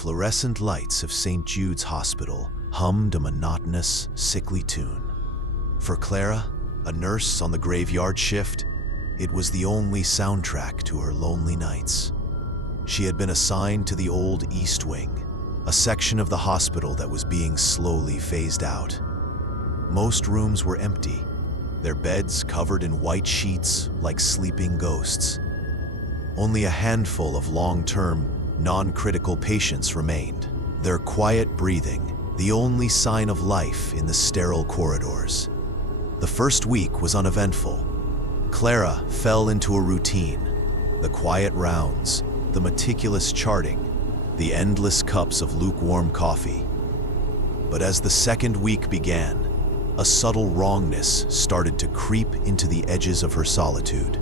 fluorescent lights of St. Jude's Hospital hummed a monotonous, sickly tune. For Clara, a nurse on the graveyard shift, it was the only soundtrack to her lonely nights. She had been assigned to the old East Wing, a section of the hospital that was being slowly phased out. Most rooms were empty, their beds covered in white sheets like sleeping ghosts. Only a handful of long-term, non-critical patients remained, their quiet breathing the only sign of life in the sterile corridors. The first week was uneventful. Clara fell into a routine: the quiet rounds, the meticulous charting, the endless cups of lukewarm coffee. But as the second week began, a subtle wrongness started to creep into the edges of her solitude.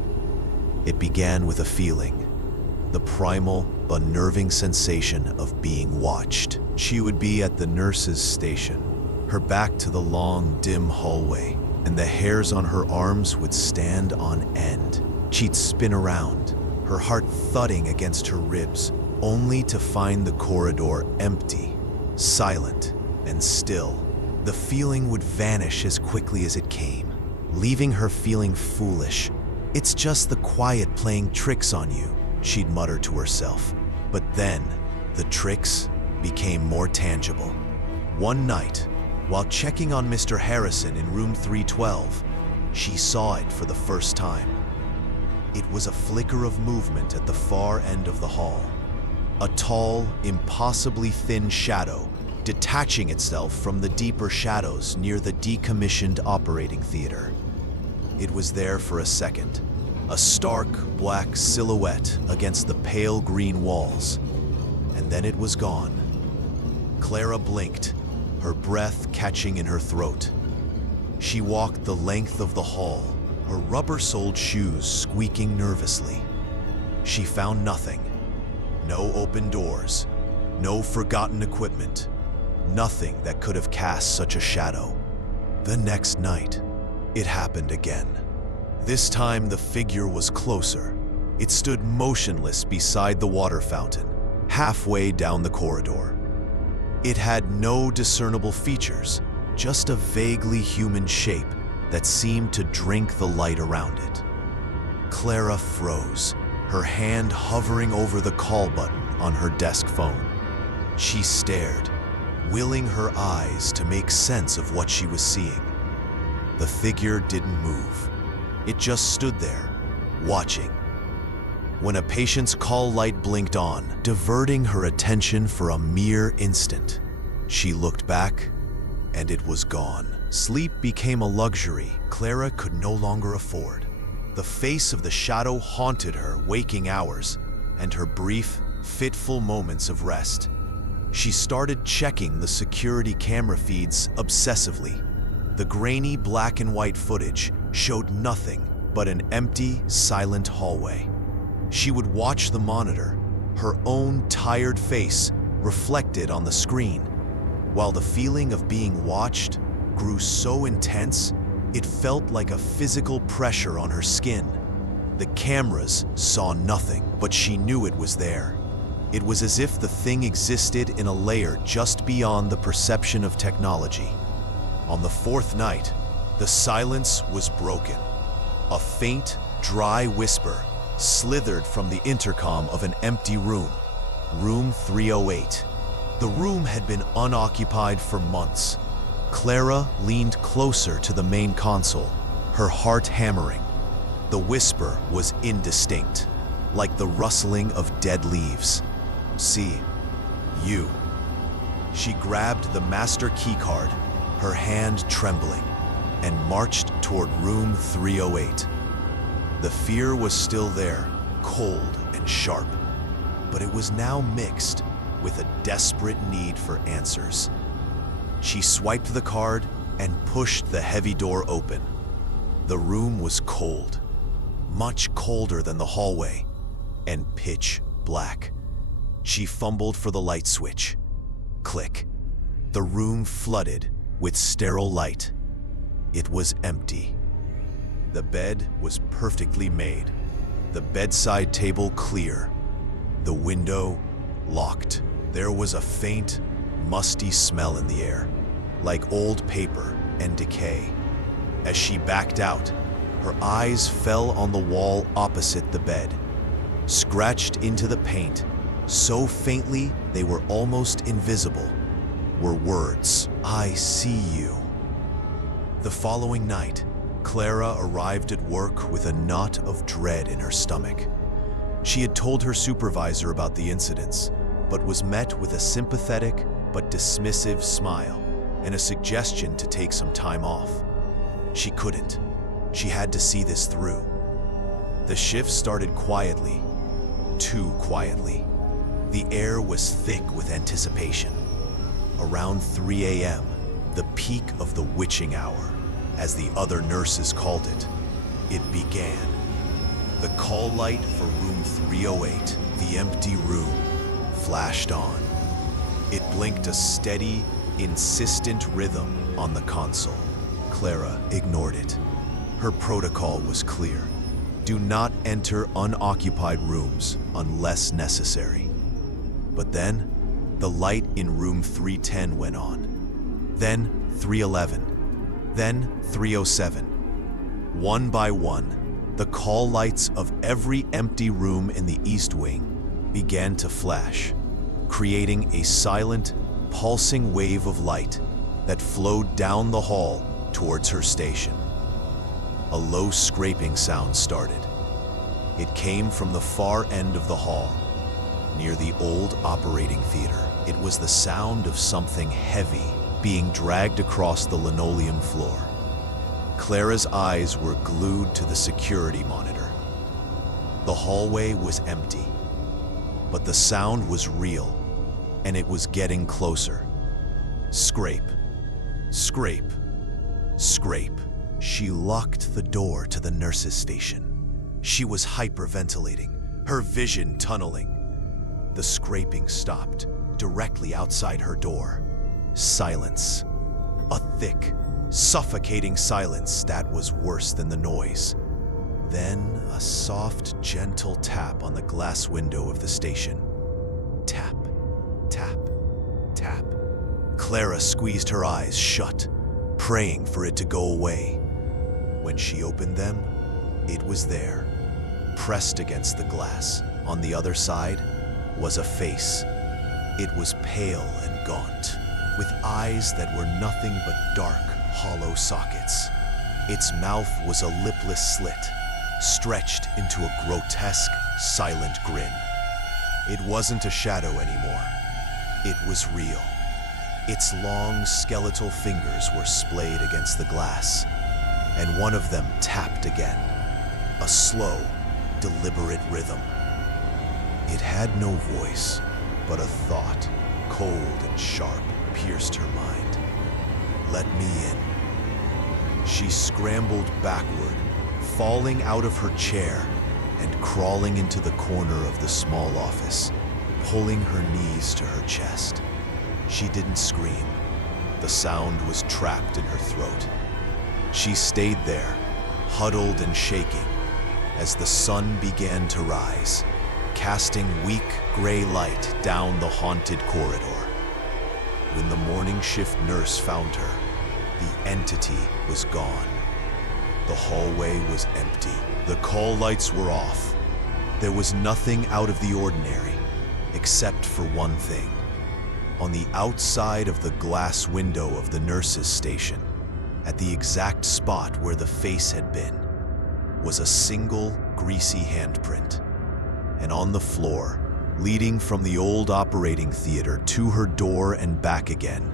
It began with a feeling, the primal, unnerving sensation of being watched. She would be at the nurse's station, her back to the long, dim hallway, and the hairs on her arms would stand on end. She'd spin around, her heart thudding against her ribs, only to find the corridor empty, silent, and still. The feeling would vanish as quickly as it came, leaving her feeling foolish. "It's just the quiet playing tricks on you," she'd mutter to herself. But then, the tricks became more tangible. One night, while checking on Mr. Harrison in room 312, she saw it for the first time. It was a flicker of movement at the far end of the hall. A tall, impossibly thin shadow detaching itself from the deeper shadows near the decommissioned operating theater. It was there for a second, a stark black silhouette against the pale green walls, and then it was gone. Clara blinked, her breath catching in her throat. She walked the length of the hall, her rubber-soled shoes squeaking nervously. She found nothing. No open doors, no forgotten equipment, nothing that could have cast such a shadow. The next night, it happened again. This time the figure was closer. It stood motionless beside the water fountain, halfway down the corridor. It had no discernible features, just a vaguely human shape that seemed to drink the light around it. Clara froze, her hand hovering over the call button on her desk phone. She stared, willing her eyes to make sense of what she was seeing. The figure didn't move. It just stood there, watching. When a patient's call light blinked on, diverting her attention for a mere instant, she looked back, and it was gone. Sleep became a luxury Clara could no longer afford. The face of the shadow haunted her waking hours and her brief, fitful moments of rest. She started checking the security camera feeds obsessively. The grainy black and white footage showed nothing but an empty, silent hallway. She would watch the monitor, her own tired face reflected on the screen, while the feeling of being watched grew so intense it felt like a physical pressure on her skin. The cameras saw nothing, but she knew it was there. It was as if the thing existed in a layer just beyond the perception of technology. On the fourth night, the silence was broken. A faint, dry whisper slithered from the intercom of an empty room, room 308. The room had been unoccupied for months. Clara leaned closer to the main console, her heart hammering. The whisper was indistinct, like the rustling of dead leaves. "See, you." She grabbed the master keycard, her hand trembling, and marched toward room 308. The fear was still there, cold and sharp, but it was now mixed with a desperate need for answers. She swiped the card and pushed the heavy door open. The room was cold, much colder than the hallway, and pitch black. She fumbled for the light switch. Click. The room flooded with sterile light. It was empty. The bed was perfectly made, the bedside table clear, the window locked. There was a faint, musty smell in the air, like old paper and decay. As she backed out, her eyes fell on the wall opposite the bed. Scratched into the paint, so faintly they were almost invisible, were words, "I see you." The following night, Clara arrived at work with a knot of dread in her stomach. She had told her supervisor about the incidents, but was met with a sympathetic but dismissive smile and a suggestion to take some time off. She couldn't. She had to see this through. The shift started quietly, too quietly. The air was thick with anticipation. Around 3 a.m., the peak of the witching hour, as the other nurses called it, it began. The call light for room 308, the empty room, flashed on. It blinked a steady, insistent rhythm on the console. Clara ignored it. Her protocol was clear. Do not enter unoccupied rooms unless necessary. But then, the light in room 310 went on. Then 311. Then 307. One by one, the call lights of every empty room in the East Wing began to flash, creating a silent, pulsing wave of light that flowed down the hall towards her station. A low scraping sound started. It came from the far end of the hall, near the old operating theater. It was the sound of something heavy being dragged across the linoleum floor. Clara's eyes were glued to the security monitor. The hallway was empty, but the sound was real, and it was getting closer. Scrape, scrape, scrape. She locked the door to the nurse's station. She was hyperventilating, her vision tunneling. The scraping stopped directly outside her door. Silence. A thick, suffocating silence that was worse than the noise. Then a soft, gentle tap on the glass window of the station. Tap, tap, tap. Clara squeezed her eyes shut, praying for it to go away. When she opened them, it was there, pressed against the glass. On the other side was a face. It was pale and gaunt, with eyes that were nothing but dark, hollow sockets. Its mouth was a lipless slit, stretched into a grotesque, silent grin. It wasn't a shadow anymore. It was real. Its long, skeletal fingers were splayed against the glass, and one of them tapped again, a slow, deliberate rhythm. It had no voice, but a thought, cold and sharp, pierced her mind. Let me in. She scrambled backward, falling out of her chair and crawling into the corner of the small office, pulling her knees to her chest. She didn't scream. The sound was trapped in her throat. She stayed there, huddled and shaking, as the sun began to rise, casting weak gray light down the haunted corridor. When the morning shift nurse found her, the entity was gone. The hallway was empty. The call lights were off. There was nothing out of the ordinary, except for one thing. On the outside of the glass window of the nurse's station, at the exact spot where the face had been, was a single greasy handprint. And on the floor, leading from the old operating theater to her door and back again,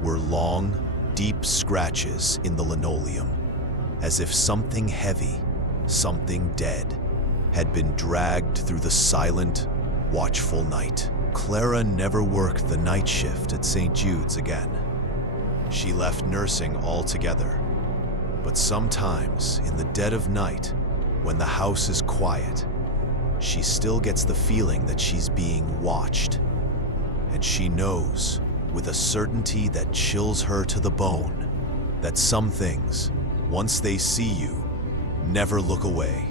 were long, deep scratches in the linoleum, as if something heavy, something dead, had been dragged through the silent, watchful night. Clara never worked the night shift at St. Jude's again. She left nursing altogether. But sometimes, in the dead of night, when the house is quiet, she still gets the feeling that she's being watched. And she knows, with a certainty that chills her to the bone, that some things, once they see you, never look away.